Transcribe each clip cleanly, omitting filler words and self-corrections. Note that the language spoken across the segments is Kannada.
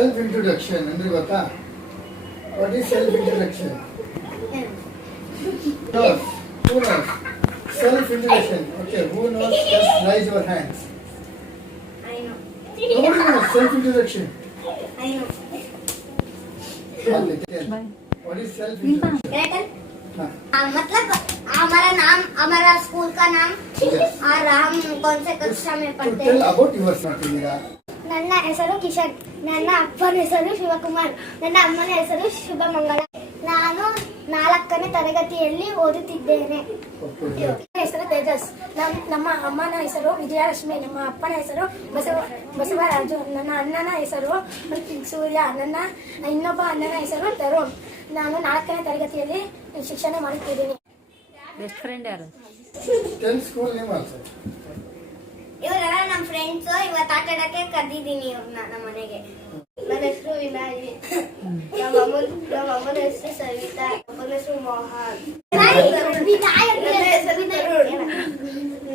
self introduction ಅಂದ್ರೆ ಗೊತ್ತಾ? What is self introduction? Knows? Who knows? Self introduction. Okay, who knows? Just raise your hands. I know. Nobody knows self introduction. I know. Okay, tell. What is self introduction? मतलब हमारा नाम, हमारा स्कूल का नाम Yes. और हम कौन से कक्षा में To पढ़ते tell हैं. about yourself, Indira. ನನ್ನ ಹೆಸರು ಕಿಶನ್, ನನ್ನ ಅಪ್ಪನ ಹೆಸರು ಶಿವಕುಮಾರ್, ನನ್ನ ಅಮ್ಮನ ಹೆಸರು ಶುಭಮಂಗಳ. ನಾನು 4ನೇ ತರಗತಿಯಲ್ಲಿ ಓದುತ್ತಿದ್ದೇನೆ. Okay. ನನ್ನ ಹೆಸರು ತೇಜಸ್. ನಮ್ಮ ಅಮ್ಮನ ಹೆಸರು ವಿಜಯಲಕ್ಷ್ಮಿ, ನಮ್ಮ ಅಪ್ಪನ ಹೆಸರು ಬಸವರಾಜು, ನನ್ನ ಅಣ್ಣನ ಹೆಸರು ಸೂರ್ಯ, ನನ್ನ ಇನ್ನೊಬ್ಬ ಅಣ್ಣನ ಹೆಸರು ತರುಣ್. ನಾನು 4ನೇ ತರಗತಿಯಲ್ಲಿ ಶಿಕ್ಷಣ ಮಾಡುತ್ತಿದ್ದೇನೆ. ಬೆಸ್ಟ್ ಫ್ರೆಂಡ್ ಯಾರು? Tell school name also. ಇವರೆಲ್ಲ ನಮ್ಮ ಫ್ರೆಂಡ್ಸ್. ಇವತ್ತು ಆಟ ಆಡಕ್ಕೆ ಕರ್ದಿದ್ದೀನಿ ಇವ್ರನ್ನ ನಮ್ಮ ಮನೆಗೆ. ನನ್ನ ಹೆಸರು ವಿನಾಯಿ, ನಮ್ಮ ಅಮ್ಮನ ಹೆಸರು ಸವಿತಾ, ಅಪ್ಪನ ಹೆಸರು ಮೋಹನ್,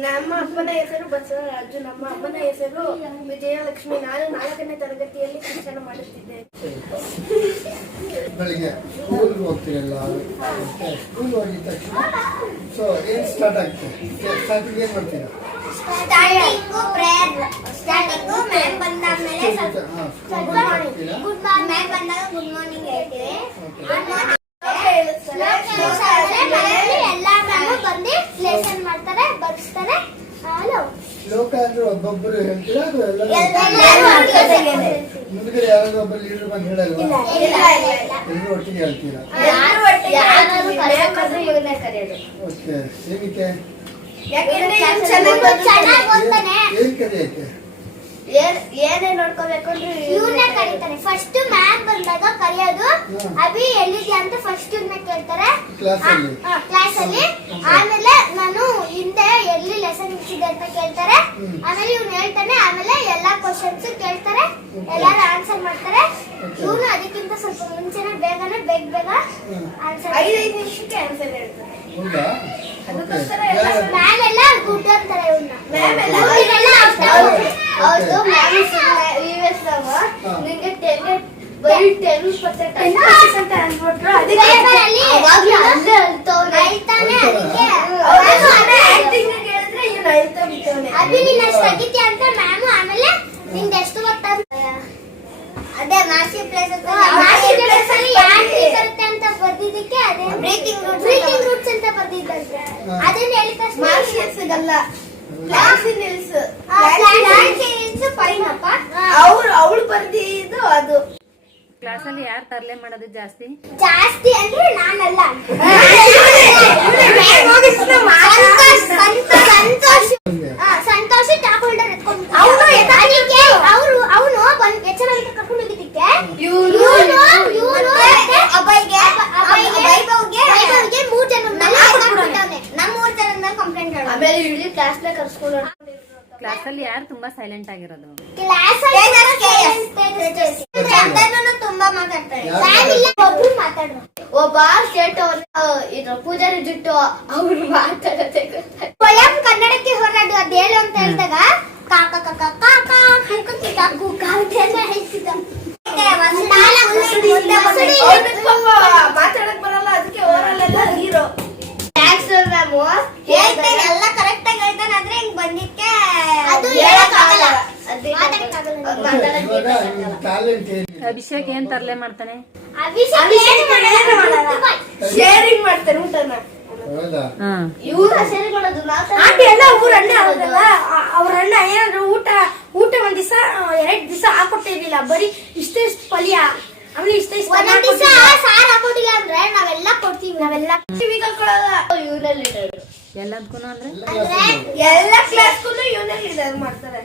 ನಮ್ಮ ಅಪ್ಪನ ಹೆಸರು ಬಸವರಾಜು, ನಮ್ಮ ಅಮ್ಮನ ಹೆಸರು ವಿಜಯಲಕ್ಷ್ಮಿ. ನಾನು 4ನೇ ತರಗತಿಯಲ್ಲಿ ಶಿಕ್ಷಣ ಮಾಡುತ್ತಿದ್ದೇನೆ. ಬೆಳಿಗ್ಗೆ ಸ್ಕೂಲ್ ಹೋಗ್ತೀರಲ್ಲ, ಸ್ಕೂಲ್ ಹೋಗಿದ ತಕ್ಷಣ ಸೊ ಏನ್ ಸ್ಟಾರ್ಟ್ ಆಗ್ತದೆ? ಸ್ಟಾರ್ಟಿಂಗ್ ಏನ್ ಮಾಡ್ತೀರಾ? ಸ್ಟಾರ್ಟಿಂಗು ಪ್ರೇಯರ್, ಸ್ಟಾರ್ಟಿಂಗು ಮ್ಯಾಮ್ ಬಂದಾದ್ಮೇಲೆ ಸ್ವಲ್ಪ ಗುಡ್ ಮಾರ್ನಿಂಗ್, ಮ್ಯಾಮ್ ಬಂದಾಗ ಗುಡ್ ಮಾರ್ನಿಂಗ್ ಹೇಳ್ತೀವಿ. ಎಲ್ಲಾರು ಬಂದು ಲೆಸನ್ ಮಾಡ್ತಾರೆ, ಬರ್ಸ್ತಾರೆ. ಹಲೋ ಶ್ಲೋಕ ಅಂದ್ರೆ ಒಬ್ಬೊಬ್ಬರು ಹೇಳ್ತೀರಾ ಅದು ಎಲ್ಲರೂ ಮುಂದೆ ಯಾರಾದ್ರೂ ಒಬ್ಬರು ಲೀಡರ್ ಬಂದು ಹೇಳಲ್ವಾ? ಎಲ್ಲರೂ ಒಟ್ಟಿಗೆ ಹೇಳ್ತೀರಾ? ಓಕೆ. ಏನಕ್ಕೆ? ಚೆನ್ನಾಗಿ ಓದ್ತಾನೆ. ಏನ್ ಕರೆಯಕ್ಕೆ? ಏನೇ ನೋಡ್ಕೋಬೇಕು ಅಂದ್ರೆ ಇವ್ರನ್ನೇ ಕರೀತಾರೆ. ಫಸ್ಟ್ ಮ್ಯಾಮ್ ಬಂದಾಗ ಕರೆಯೋದು, ಅಭಿ ಎಲ್ಲಿದ್ಯಾ ಅಂತ ಫಸ್ಟ್ ಇವ್ರನ್ನ ಕೇಳ್ತಾರೆ ಕ್ಲಾಸ್ ಅಲ್ಲಿ. ಆಮೇಲೆ ನಾನು ಹಿಂದೆ ಎಲ್ಲಿ ಲೆಸನ್ ಇಟ್ಟಿದೆ ಅಂತ ಕೇಳ್ತಾರೆ. ಆಮೇಲೆ ಇವ್ನು ಹೇಳ್ತಾನೆ. ಆಮೇಲೆ ಎಲ್ಲಾ ಕ್ವಶನ್ಸ್ ಕೇಳ್ತಾರೆ, ಎಲ್ಲಾರು ಆನ್ಸರ್ ಮಾಡ್ತಾರೆ. ಇವನು ಅದಕ್ಕಿಂತ ಸ್ವಲ್ಪ ಮುಂಚೆನೆ ಬೇಗ ಆನ್ಸರ್ 5 ನಿಮಿಷಕ್ಕೆ ಆನ್ಸರ್ ಹೇಳ್ತಾರೆ. ಹೌದಾ? ಮ್ಯಾಮ್ ಎಲ್ಲ ಗುಡ್ ಅಂತಾರೆ ಇವ್ರನ್ನ. ಹೌದು ಮ್ಯಾಮ್ ಯುಎಸ್ ನಿಮಗೆ 10% ಅಂತ ಅಂದ್ಬಿಟ್ರು. ಅದಕ್ಕೆ ಅವಾಗ್ಲೂ ಅಲ್ಲೇ ಅಳ್ತವ್ನೆ, ಹೇಳ್ತಾನೆ. ಅದಕ್ಕೆ ಆಕ್ಟಿಂಗ್ ಹೇಳಿದ್ರೆ ಇವ್ನು ಅಳ್ತಾ ಬಿಟ್ಟವನೆ. ಅಭಿ ನೀನ್ ಅಷ್ಟು ತೆಗಿತೀಯ ಅಂತ ಮ್ಯಾಮ್. ಆಮೇಲೆ ನಿಂದು ಎಷ್ಟು ಗೊತ್ತಾ? ಅದೇ ಮಾಸಿ ಪ್ಲೇಸ್ ಅಲ್ಲಿ ಯಾರು ಬರುತ್ತೆ ಅಂತ ಬರ್ದಿದ್ದಕ್ಕೆ ಅದೇ ಬ್ರೇಕಿಂಗ್ ರೂಟ್ಸ್ ಅಂತ ಬರ್ದಿದ್ದಂತೆ. ಅದನ್ನ ಹೇಳಿದ ತಕ್ಷಣ ಮಾರ್ಕ್ಸ್ ಸಿಗಲ್ಲ. ಅವಳು ಬರ್ದಿದ್ದು ಅದು. ಕ್ಲಾಸಲ್ಲಿ ಯಾರು ತರಲೆ ಮಾಡೋದು ಜಾಸ್ತಿ? ಜಾಸ್ತಿ ಅಂದ್ರೆ ನಾನಲ್ಲ, ಸಂತೋಷ್ ಟಾಪ್ ಹೋಲ್ಡರ್ ಎತ್ಕೊಂಡು ಅವನು ಎಚ್ಚರ ಕರ್ಕೊಂಡು ಹೋಗಿದ್ದಕ್ಕೆ ಅಭಯ್ಗೆ 3 ಜನ ನಮ್ಮ 3 ಜನ ಕಂಪ್ಲೇಂಟ್ ಆಮೇಲೆ ಇಡೀ ಕ್ಲಾಸ್ನ ಕರ್ಸ್ಕೊಂಡು. ಕ್ಲಾಸಲ್ಲಿ ಯಾರು ತುಂಬಾ ಸೈಲೆಂಟ್ ಆಗಿರೋದು? ತುಂಬಾ ಮಾತಾಡ್ತಾರೆ. ಒಬ್ರು ಮಾತಾಡ್ರು. ಒಬ್ಬ ಸ್ಟೇಟ್ ಇದು ಪೂಜಾರಿ ಜುಟ್ಟು ಅವ್ರು ಮಾತಾಡತ್ತೆ. ಸ್ವಯಂ ಕನ್ನಡಕ್ಕೆ ಹೋರಾಡು ಅದ್ ಹೇಳು ಅಂತ ಹೇಳಿದಾಗ ಕಾಕ ಕಾಕ ಕಾಕ ಕುಕ್ಕಿ ಕಾಕು ಕಾವ್ಯನ ಹೇಳ್ತಿದ್ದ. ಮಾತಾಡಕ್ ಬರಲ್ಲ, ಅದಕ್ಕೆ ಓರಲ್ಲೆಲ್ಲ ಹೀರೋ. ಹೇಳ್ತೇನೆ ಎಲ್ಲ ಕರೆಕ್ಟ್ ಆಗಿ ಹೇಳ್ತಾನೆ. ಆದ್ರೆ ಹಿಂಗ್ ಬಂದಿಕ್ಕೆ ಅದು ಹೇಳಕ್ಕಾಗಲ್ಲ. ಅಭಿಷೇಕ್ ಏನ್ ತರಲೆ ಮಾಡ್ತಾನೆ? ಶೇರಿಂಗ್ ಮಾಡ್ತಾರೆ ಊಟನ. ಇವ್ರ ಶೇರಿಂಗ್ ಮಾಡೋದು ಆಂಟಿ ಎಲ್ಲ ಊರಣ್ಣ ಆಗೋದಲ್ಲ. ಅವ್ರ ಅಣ್ಣ ಏನಾದ್ರು ಊಟ ಒಂದ್ ದಿವಸ 2 ದಿವಸ ಹಾಕೊಟ್ಟಿರ್ಲಿಲ್ಲ, ಬರೀ ಇಷ್ಟೇ ಪಲ್ಯ. ಆಮೇಲೆ ಇಷ್ಟೇ ಒಂದೊಂದ್ ದಿವಸ ಸಾರ್ ಹಾಕೋದಿಲ್ಲ ಅಂದ್ರೆ ನಾವೆಲ್ಲ ಕೊಡ್ತೀವಿ. ನಾವೆಲ್ಲ ಇವರಲ್ಲಿ ಎಲ್ಲದಕ್ಕೂ ಅಂದ್ರೆ ಎಲ್ಲ ಕ್ಲಾಸ್ಗೂ ಇವನೇ ಲೀಡರ್ ಮಾಡ್ತಾರೆ.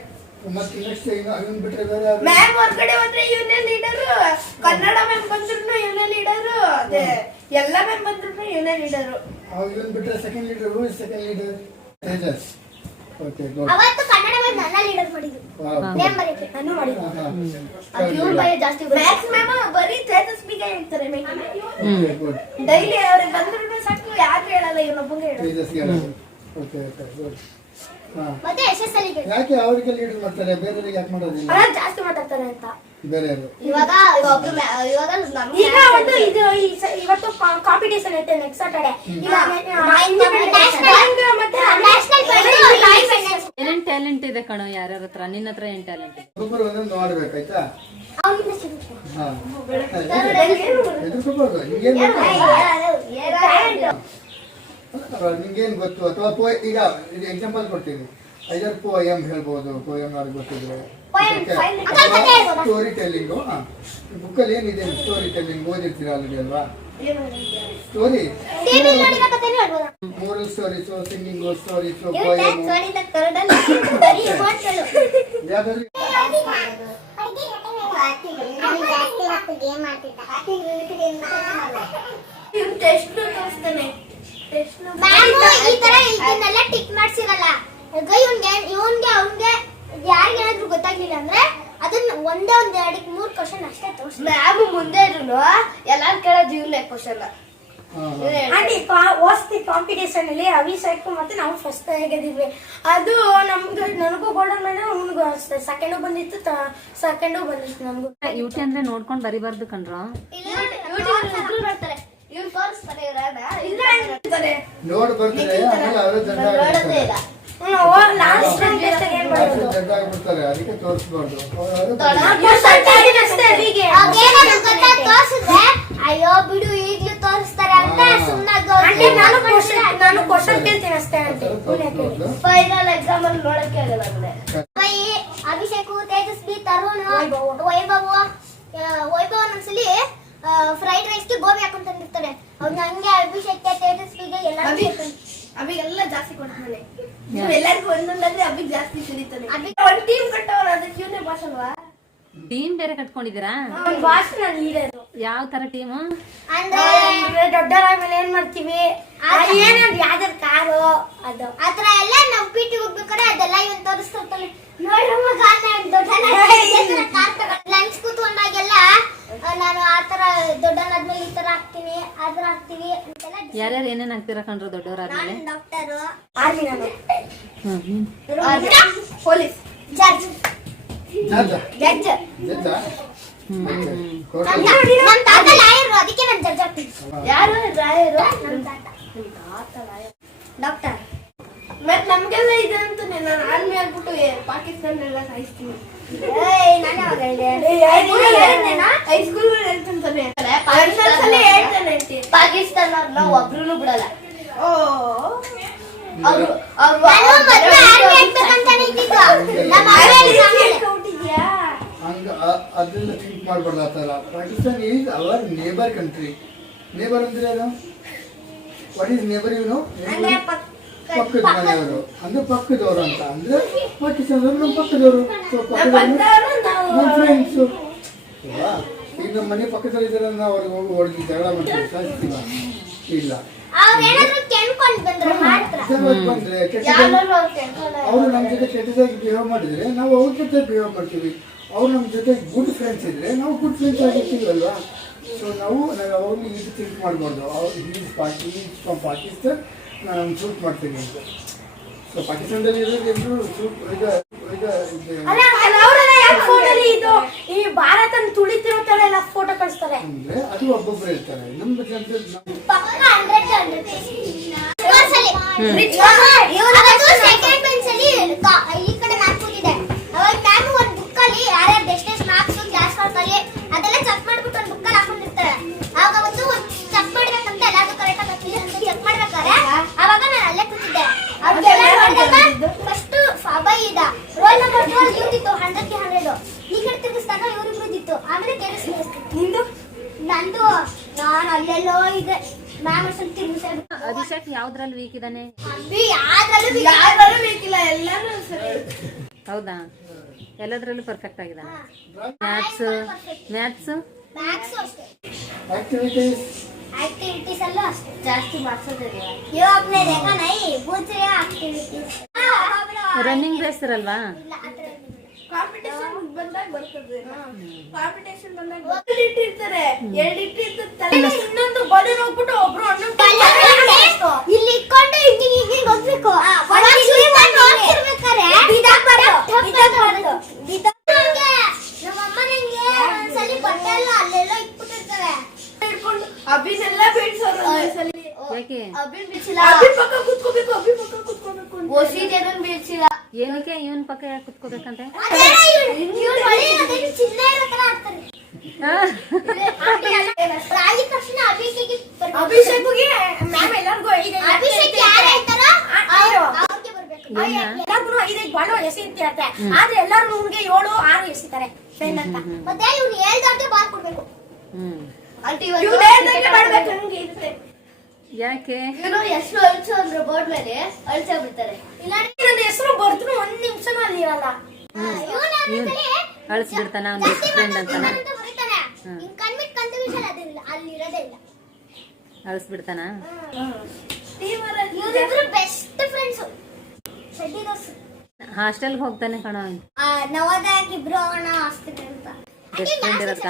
ಮ್ಯಾಮ್ ಹೊರಗಡೆ ಹೋದ್ರೆ ಇವನೇ ಲೀಡರು, ಕನ್ನಡ ಮ್ಯಾಮ್ ಬಂದ್ರು ಇವನೇ ಲೀಡರು, ಅದೇ ಎಲ್ಲ ಮ್ಯಾಮ್ ಬಂದ್ರು ಇವನೇ ಲೀಡರು. ಅವತ್ತು ಕನ್ನಡ ಮ್ಯಾಮ್ ನನ್ನ ಲೀಡರ್ ಮಾಡಿದ್ರು. ನೇಮ್ ಬರೀತೆ ನಾನು ಮಾಡಿದ್ರು. ಇವ್ರ ಭಯ ಜಾಸ್ತಿ. ಮ್ಯಾಥ್ಸ್ ಮ್ಯಾಮ್ ಬರೀ ತೇಜಸ್ ಬಿಗ ಹೇಳ್ತಾರೆ. ಡೈಲಿ ಅವ್ರಿಗೆ ಬಂದ್ರು ಸಾಕು, ಯಾರು ಹೇಳಲ್ಲ, ಇವನೊಬ್ಬಂಗೆ ಹೇಳೋದು. ಮತ್ತೆ ಎಸ್ಎಸ್ಎಲ್ ಯಾಕೆ ಅವರಿಗೆ ಲೀಡರ್ ಮಾಡ್ತಾರೆ, ಬೇರೆಯವರಿಗೆ ಯಾಕೆ ಮಾಡೋದಿಲ್ಲ? ಜಾಸ್ತಿ ಮಾತಾಡ್ತಾರೆ ಅಂತ. ಬೇರೆ ಯಾರು ಇವಾಗ ಇವಾಗ ಈಗ ಒಂದು ಇದು ಇವತ್ತು ಕಾಂಪಿಟೇಷನ್ ಐತೆ ನೆಕ್ಸ್ಟ್ ಸಾಟರ್ಡೆ ಏನೇನ್ ಟ್ಯಾಲೆಂಟ್ ಇದೆ ಕಣೋ ಯಾರ್ಯಾರ ಹತ್ರ? ನಿನ್ನ ಹತ್ರ ಏನ್ ಟ್ಯಾಲೆಂಟ್ ಇದೆ? ಒಬ್ಬರು ಒಂದೊಂದು ನೋಡ್ಬೇಕಾಯ್ತಾ? ಹಾ ನಿಂಗೇನು ಗೊತ್ತು ಅಥವಾ ಈಗ ಎಕ್ಸಾಂಪಲ್ ಕೊಡ್ತೀನಿ, 5 ಪೋಯಮ್ ಹೇಳ್ಬೋದು, ಪೋಯಮ್ ಅವ್ರಿಗೆ ಗೊತ್ತಿದ್ರೆ. ಸ್ಟೋರಿ ಟೆಲ್ಲಿಂಗು ಬುಕ್ಕಲ್ಲಿ ಏನಿದೆ? ಸ್ಟೋರಿ ಟೆಲ್ಲಿಂಗ್ ಓದಿರ್ತೀರಾ ಅಲ್ಲಿಗೆ ಅಲ್ವಾ? Story, moral stories, singing stories, poem ಯಾವ್ದಾದ್ರು ಈ ತರ ಇದನ್ನೆಲ್ಲ ಟಿಕ್ ಮಾಡ್ಸಿರಲ್ಲ. ಇವ್ನ್ಗೆ ಯಾರಿಗೇನಾದ್ರೂ ಗೊತ್ತಾಗ್ಲಿಲ್ಲ ಅಂದ್ರೆ ಅದನ್ನ ಒಂದೇ 2-3 ಕ್ವಶನ್ ಅಷ್ಟೇ ತೋರಿಸ್ತಾರೆ. ಮ್ಯಾಮ್ ಮುಂದೆ ಇದ್ರು ಎಲ್ಲಾರು ಕೇಳೋದು ಇವ್ನೇ ಕ್ವಶನ್. ಕಾಂಪಿಟೇಷನ್ ಅಲ್ಲಿ ಅಭಿಷೇಕ್ ಮತ್ತೆ ನಾವು ಫಸ್ಟ್ ಆಗಿದ್ವಿ. ಅದು ನನಗೂ ಗೋಲ್ಡನ್ ಮೆಡಲ್, ಅವ್ನಿಗೂ ಸೆಕೆಂಡು ಬಂದಿತ್ತು ನಮಗೂ. ಯೂಟಿ ಅಂದ್ರೆ ನೋಡ್ಕೊಂಡ್ ಬರಿಬಾರ್ದು ಕಣ್ರೋ. ನೋಡ್ತಾರೆ, ಇವ್ರು ತೋರಿಸ್ತಾರೆ, ನೋಡಿ ಬರ್ತಾರೆ, ಆಮೇಲೆ ಅವರು ಜಡ್ಡಾಗ್ಬಿಡ್ತಾರೆ. ಅದಕ್ಕೆ ತೋರಿಸ್ಬಾರ್ದು. ಅಯ್ಯೋ ಬಿಡು ಈಗ್ಲೂ ತೋರಿಸ್ತಾರೆ ಅಂತ ನಾನು ಕ್ವಶನ್ ಕೇಳ್ತೀನಿ ಅಷ್ಟೇ. ಫೈನಲ್ ಎಕ್ಸಾಮ್ ಅಲ್ಲಿ ನೋಡಕ್ಕೆ ಆಗಲ್ಲ. ಅಭಿಷೇಕ್, ತೇಜಸ್ವಿ, ತರುಣ್, ವೈಭವ್ ಒಂದ್ಸಲಿ ಫ್ರೈಡ್ ರೈಸ್ ಗೆ ಗೋಬಿ ಹಾಕೊಂಡ್ ತಂದಿರ್ತಾರೆ. ಅವ್ನ ಹಂಗೆ ಅಭಿಷೇಕ್, ತೇಜಸ್ವಿಗೆ ಅಭಿಗೆಲ್ಲ ಜಾಸ್ತಿ ಕೊಡ್ತಾನೆ. ಎಲ್ಲರಿಗೂ ಒಂದೊಂದಾದ್ರೆ ಅಭಿಗ್ ಜಾಸ್ತಿ ಸಿರಿತಾನೆ. ಒಂದ್ ಟೀಮ್ ಕಟ್ಟೋರು, ಅದಕ್ಕೆ ಇವನೇ ಬಾಸ್ ಅಲ್ವಾ? ಟೀಮ್ ಬೇರೆ ಕಟ್ಕೊಂಡಿದ್ದೀರಾ? ಬಾಸ್ ನಾನು ಲೀಡರ್. ಯಾವ ತರ ಟೀಮು? ಅಂದ್ರೆ ದೊಡ್ಡವರ ಮೇಲೆ ಏನ್ ಮಾಡ್ತೀವಿ, ಏನಾದ್ರು ಯಾವ್ದಾರು ಕಾರು ಅದು ಆತರ ಎಲ್ಲ ನಾವ್ ಪಿಟಿ ಹೋಗ್ಬೇಕಾದ್ರೆ ಅದೆಲ್ಲ ಇವನ್ ತೋರಿಸ್ತಿರ್ತಾನೆ. ನೋಡ್ರಮ್ಮ ಲಂಚ್ ಕೂತ್ಕೊಂಡಾಗೆಲ್ಲ ನಾನು ಆತರ ದೊಡ್ಡನಾದ್ಮೇಲೆ ಈ ತರ ಹಾಕ್ತೀನಿ, ಆತರ ಹಾಕ್ತೀವಿ ಅಂತೆಲ್ಲ. ಯಾರ್ಯಾರು ಏನೇನ್ ಆಗ್ತೀರಾ ಕಣ್ರು ದೊಡ್ಡವರಾದ್ಮೇಲೆ? ಡಾಕ್ಟರ್, ಆರ್ಮಿ, ನಾನು ಪೊಲೀಸ್, ಜಡ್ಜ್. ನಮ್ ತಾತ ಲಾಯರ್, ಅದಕ್ಕೆ ನಾನು ಜಡ್ಜ್ ಆಗ್ತೀನಿ. ಯಾರು ಲಾಯರು? ನಮ್ ತಾತ ಲಾಯರ್, ಡಾಕ್ಟರ್. ಮತ್ ನಮ್ಗೆಲ್ಲ ಇದೆ ಅಂತಾನೆ. ನಾನು ಆರ್ಮಿ ಆಗ್ಬಿಟ್ಟು ಪಾಕಿಸ್ತಾನ ಎಲ್ಲ ಸಾಯಿಸ್ತೀನಿ. ಹೈಸ್ಕೂಲ್ ಹೇಳ್ತಾನೆ, ಪಾಕಿಸ್ತಾನ ಒಬ್ರು ಬಿಡಲ್ಲ. ಅದನ್ನ ಥಿಂಕ್ ಮಾಡ್ಬಾರ್ದು. ಆ ಥರ Pakistan is our neighbour country. Neighbour ಅಂದ್ರೆ ಏನು? What is neighbour? ಇವನು ಪಕ್ಕದ ಮನೆಯವರು ಅಂದ್ರೆ ಪಕ್ಕದವರು ಅಂತ. ಅಂದ್ರೆ ಪಾಕಿಸ್ತಾನದವರು ನಮ್ಮ ಪಕ್ಕದವರು, ನಮ್ಮ ಫ್ರೆಂಡ್ಸು. ಈಗ ನಮ್ಮ ಮನೆ ಪಕ್ಕದಲ್ಲಿ ಇದ್ದಾರೆ, ನಾವು ಅವ್ರಿಗೆ ಹೋಗಿ ಹೊಡೆದು ಜಗಳ ಮಾಡ್ತೀವಿ, ಸಾಯಿಸ್ತೀವ? ಇಲ್ಲ. ಬಂದ್ರೆ ಅವರು ನಮ್ಮ ಜೊತೆ ಕೆಟ್ಟದಾಗಿ ಬಿಹೇವ್ ಮಾಡಿದ್ರೆ ನಾವು ಅವ್ರ ಜೊತೆ ಬಿಹೇವ್ ಮಾಡ್ತೀವಿ. ಅವ್ರು ನಮ್ಮ ಜೊತೆ ಗುಡ್ ಫ್ರೆಂಡ್ಸ್ ಇದ್ರೆ ನಾವು ಗುಡ್ ಫ್ರೆಂಡ್ಸ್ ಆಗಿರ್ತೀವಲ್ವಾ? ಸೊ ನಾವು ಯಾವಾಗಲೂ ಇದು ಥಿಂಕ್ ಮಾಡ್ಬಾರ್ದು. ಈಸ್ ಫ್ರಮ್ ಪಾಕಿಸ್ತಾನ್, ನಾನು ಶೂಟ್ ಮಾಡ್ತೀನಿ ಅಂತ. ಸೊ ಪಾಕಿಸ್ತಾನದಲ್ಲಿ ಇರೋದು ಈ ಭಾರತ ತುಳಿತಿರೋ ತರ ಎಲ್ಲ ಫೋಟೋ ಕಳಿಸ್ತಾರೆ. ಅಂದ್ರೆ ಅದು ಒಬ್ಬೊಬ್ರು ಇರ್ತಾರೆ. ನಮ್ಮ ಜನರು ಈ ಕಡೆ ಮ್ಯಾಪ್ ಕೂತಿದೆ. ಅವಾಗ ಮ್ಯಾಮ್ ಒಂದ್ ಬುಕ್ ಅಲ್ಲಿ ಯಾರ್ಯಾರು ಎಷ್ಟೆಷ್ಟು ಮಾರ್ಕ್ಸ್ ಕ್ಲಾಸ್ ಮಾಡ್ತಾರೆ ಅದೆಲ್ಲ ಚೆಕ್ ಮಾಡ್ಬಿಟ್ಟು ಒಂದ್ ಬುಕ್ ಅಲ್ಲಿ ಹಾಕೊಂಡಿರ್ತಾರೆ. ಆವಾಗ ಒಂದು ಚೆಕ್ ಮಾಡ್ಬೇಕಂತ ಎಲ್ಲಾದ್ರೂ ಕರೆಕ್ಟ್ ಆಗಿ ಚೆಕ್ ಮಾಡ್ಬೇಕಾದ್ರೆ ಅವಾಗ ನಾನು ಅಲ್ಲೇ ಕೂತಿದ್ದೆ. ಫಸ್ಟ್ ಅಭಯ್ ಇದ್ದ, ರೋಲ್ ನಂಬರ್ 12 ಇವ್ದಿತ್ತು, 100ಕ್ಕೆ 100. ಈ ಕಡೆ ತಿರುಗಿಸಿದಾಗ ಇವ್ರಿಬ್ರು ಇದ್ದಿತ್ತು. ಆಮೇಲೆ ನಿಂದು ನಂದು ನಾನು ಅಲ್ಲೆಲ್ಲೋ ಇದೆ. ಮ್ಯಾಮ್ ಸ್ವಲ್ಪ ತಿರುಗಿಸಾಡು. ಅಭಿಷೇಕ್ ಯಾವ್ದ್ರಲ್ಲಿ ವೀಕ್ ಇದಾನೆ? ಯಾವ್ದ್ರಲ್ಲೂ ಬೇಕಿಲ್ಲ, ಎಲ್ಲಾನು ಹೌದಾ? ಎಲ್ಲದ್ರಲ್ಲೂ ಪರ್ಫೆಕ್ಟ್ ಆಗಿದಾನೆ. ಮ್ಯಾಥ್ಸ್ ಅಷ್ಟೇ. ಆಕ್ಟಿವಿಟೀಸ್ ಅಲ್ಲೂ ಅಷ್ಟೇ ಜಾಸ್ತಿ ಮಾಡ್ಸೋದಿಲ್ಲ. ಯೋಗನೆ ರೇಖಾ ನೈ ಬೂಚೆ ಆಕ್ಟಿವಿಟೀಸ್. ರನ್ನಿಂಗ್ ರೇಸ್ ಇರಲ್ವಾ? ಕಾಂಪಿಟೇಷನ್ ಬಂದಾಗ ಬರ್ತದೆ. ಕಾಂಪಿಟೇಷನ್ ಬಂದಾಗ ಇಟ್ಟಿರ್ತಾರೆ, 2 ಇಟ್ಟಿರ್ತಾರೆ. ಇನ್ನೊಂದು ಬದಲು ಹೋಗ್ಬಿಟ್ಟು ಒಬ್ರು ಇಲ್ಲಿ ಇಟ್ಕೊಂಡು ಹಿಂಗೆ ಹೋಗ್ಬೇಕು. ನಮ್ಮಮ್ಮ ನಂಗೆ ಬೀಳ್ಸಿಲ್ಲ. ಏನಕ್ಕೆ ಇವನ್ ಪಕ್ಕ ಯಾಕೆ ಕುತ್ಕೋಬೇಕಂತೆ? ಚಿನ್ನ ಇರೋ ತರ ಆಡ್ತಾರೆ. ರಾಗಿ ತಕ್ಷಣ ಅಭಿಷೇಕ್ಗೆ ಮ್ಯಾಮ್ ಎಲ್ಲರಿಗೂ ಅಭಿಷೇಕ್ ಯಾರು ಹೇಳ್ತಾರೋ ಅವ್ರಿಗೆ ಬರ್ಬೇಕು. ಎಲ್ಲಾರ್ಗು 5 ಬಾಳು ಎಸೆಯುತ್ತೆ. ಆದ್ರೆ ಎಲ್ಲಾರು ನಮ್ಗೆ 7, 6 ಎಸಿತಾರೆ ಫ್ರೆಂಡ್ ಅಂತ. ಮತ್ತೆ ಇವ್ನು ಹೇಳ್ದಂಗೆ ಬಾಲ್ ಕೊಡ್ಬೇಕು. ಇವ್ರು ಹೇಳ್ದಂಗೆ ಮಾಡ್ಬೇಕು ನಮ್ಗೆ ಇರುತ್ತೆ. ಯಾಕೆ? ಇವನು ಎಷ್ಟು ಅಳ್ಸು ಅಂದ್ರೆ ಬೋರ್ಡ್ ಮೇಲೆ ಅಳ್ಸೇ ಬಿಡ್ತಾರೆ. ಇಲ್ಲ ನನ್ನ ಹೆಸರು ಬರ್ದ್ರು 1 ನಿಮಿಷನೂ ಅಲ್ಲಿ ಇರಲ್ಲ. ಅಳಿಸ್ಬಿಡ್ತಾನ ಅವ್ನ ಬೆಸ್ಟ್ ಫ್ರೆಂಡ್ ಅಂತಾನ? ಅಳಿಸ್ಬಿಡ್ತಾನ? Best friends. ಹಾಸ್ಟೆಲ್ಗೆ ಹೋಗ್ತಾನೆ ಕಣೋ. ನವೋದಯಕ್ಕೆ ಇಬ್ರು ಹೋಗೋಣ ಹಾಸ್ಟೆಲ್ ಅಂತ. ಬೆಸ್ಟ್ ಫ್ರೆಂಡ್ ಇರತ್ತ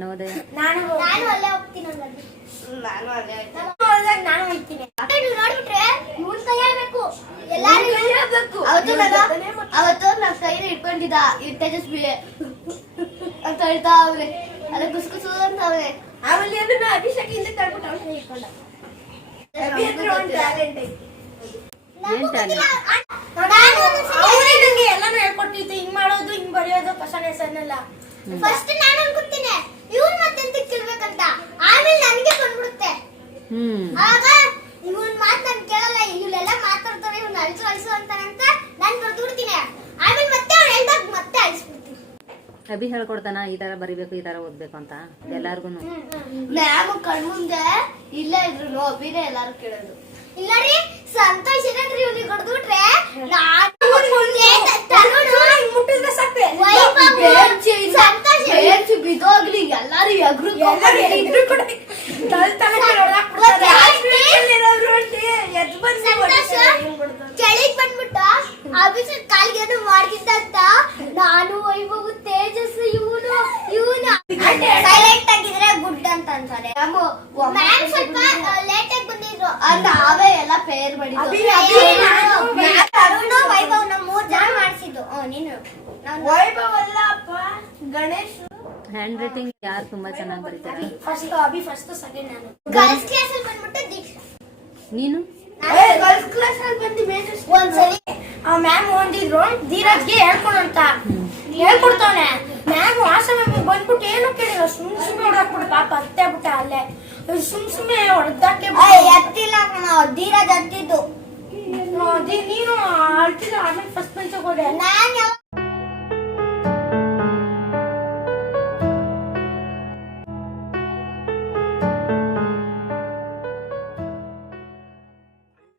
ನವೋದಯ? ನಾನು ಅಲ್ಲೇ ಹೋಗ್ತೀನಿ. ನಾನು ಹೋಗ್ತೀನಿ. ನೀವು ನೋಡ್ಬಿಟ್ರೆ ಇವ್ನ ಕೈ ಹೇಳ್ಬೇಕು. ಎಲ್ಲಾರು ಹೇಳ್ಬೇಕು. ಅವತ್ತು ನನ್ನ ಕೈನ ಇಟ್ಕೊಂಡಿದ್ದ ಈ ತೇಜಸ್ವಿ ಅಂತ ಹೇಳ್ತಾ ಅವ್ರೆ. ಅದೇ ಕುಸ್ಕುಸು ಅಂತ ಅವ್ರೆ. ಆಮೇಲೆ ಅದನ್ನ ಅಭಿಷೇಕ್ ಹಿಂದೆ ತಳ್ಬಿಟ್ಟು ಅವ್ನ ಇಟ್ಕೊಂಡ. ಟ್ಯಾಲೆಂಟ್ ಐತಿ. ಏನ್ ಟ್ಯಾಲೆಂಟ್? ಅವರೇ ನಂಗೆ ಎಲ್ಲಾನು ಹೇಳ್ಕೊಟ್ಟಿದ್ದು, ಹಿಂಗ್ ಮಾಡೋದು, ಹಿಂಗ್ ಬರೆಯೋದು, ಕ್ವಶನ್ ಹೆಸರನ್ನೆಲ್ಲ. ಫಸ್ಟ್ ನಾನು ಅನ್ಕೊತೀನಿ ಇವ್ನ್ ಮತ್ತೆಂತ ಕೇಳ್ಬೇಕಂತ. ಆಮೇಲೆ ನನಗೆ ಬಂದ್ಬಿಡುತ್ತೆ. ಆಗ ಇವನ್ ಮಾತ್ ನಾನು ಕೇಳಲ್ಲ. ಇವ್ಲೆಲ್ಲ ಮಾತಾಡ್ತಾರೆ, ಇವ್ನ ಅಳಿಸು ಅಂತಾನಂತ ನಾನು ಬರ್ದ್ಬಿಡ್ತೀನಿ. ಆಮೇಲೆ ಮತ್ತೆ ಅವ್ನು ಹೇಳ್ದಾಗ ಮತ್ತೆ ಅಳಿಸ್ಬಿಡ್ತೀನಿ. ಅಭಿ ಹೇಳ್ಕೊಡ್ತಾನ ಈ ತರ ಬರಿಬೇಕು, ಈ ತರ ಓದ್ಬೇಕು ಅಂತ ಎಲ್ಲಾರ್ಗುನು? ಮ್ಯಾಮ್ ಕಣ್ಮುಂದೆ ಇಲ್ಲೇ ಇದ್ರು ಅಭಿನೇ ಎಲ್ಲಾರು ಕೇಳೋದು. ಇಲ್ಲ ರೀ ಸಂತೋಷ್ ಏನಾದ್ರೂ ಇವ್ನಿಗೆ ಹೊಡೆದ್ಬಿಟ್ರೆ ಸಂತೋಷ್ ಬಿದ್ದೋಗ್ಲಿ ಎಲ್ಲಾರು ಎಗ್ರು ಕೆಳಗ್ ಬಂದ್ಬಿಟ್ಟ ಅಭಿಷೇಕ್ ಕಾಲ್ಗೆ ಏನು ಮಾಡ್ತಿದ್ದ ಅಂತ ನಾನು ವೈಭವ್ ತೇಜಸ್ ಇವನು ಸೈಲೆಂಟ್ ಆಗಿದ್ರೆ ಗುಡ್ ಅಂತ ಅಂತಾರೆ. ಮ್ಯಾಮ್ ಸ್ವಲ್ಪ ಲೇಟ್ ಆಗಿ ಬಂದಿದ್ರು. ನಾವೇ ಎಲ್ಲ ಪೇರ್ ಮಾಡಿದ್ದು. ಅರುಣ್ ವೈಭವ್ ನಮ್ಮ 3 ಜನ ಮಾಡಿಸಿದ್ದು. ನೀನು ವೈಭವ್ ಅಲ್ಲಪ್ಪ, ಗಣೇಶ್. ಹ್ಯಾಂಡ್ ರೈಟಿಂಗ್ ಯಾರು ತುಂಬಾ ಚೆನ್ನಾಗಿ ಬರೀತಾರೆ? ಅಭಿ ಫಸ್ಟ್, ಸೆಕೆಂಡ್ ನಾನು. ಗರ್ಲ್ಸ್ ಕ್ಲಾಸ್ ಅಲ್ಲಿ ಬಂದ್ಬಿಟ್ಟು ದೀಕ್ಷಾ. ನೀನು ಗರ್ಲ್ಸ್ ಕ್ಲಾಸ್ ಅಲ್ಲಿ ಬಂದು ಒಂದ್ಸರಿ ಮ್ಯಾಮ್ ಒಂದಿದ್ರು ಧೀರಜ್ಗೆ ಹೇಳ್ಕೊಡಂತ ಹೇಳ್ಕೊಡ್ತಾನೆ. ಮ್ಯಾಮ್ ಆಸಮೆ ಬಂದ್ಬಿಟ್ಟು ಏನು ಕೇಳಿಲ್ಲ, ಸುಮ್ನೆ ಹೊಡಾಕ್ಬಿಟ್ಟು ಪಾಪ ಅತ್ತೆ ಬಿಟ್ಟ ಅಲ್ಲೇ ಸುಮ್ನೆ ಹೊಡೆದಾಕೆ ಎತ್ತಿಲ್ಲ ಧೀರಜ್ ಹತ್ತಿದ್ದು. ನೀನು ಅಳ್ತಿಲ್ಲ. ಆಮೇಲೆ ಫಸ್ಟ್ ಬೆಂಚ್ ಹೋದೆ. ನಾನು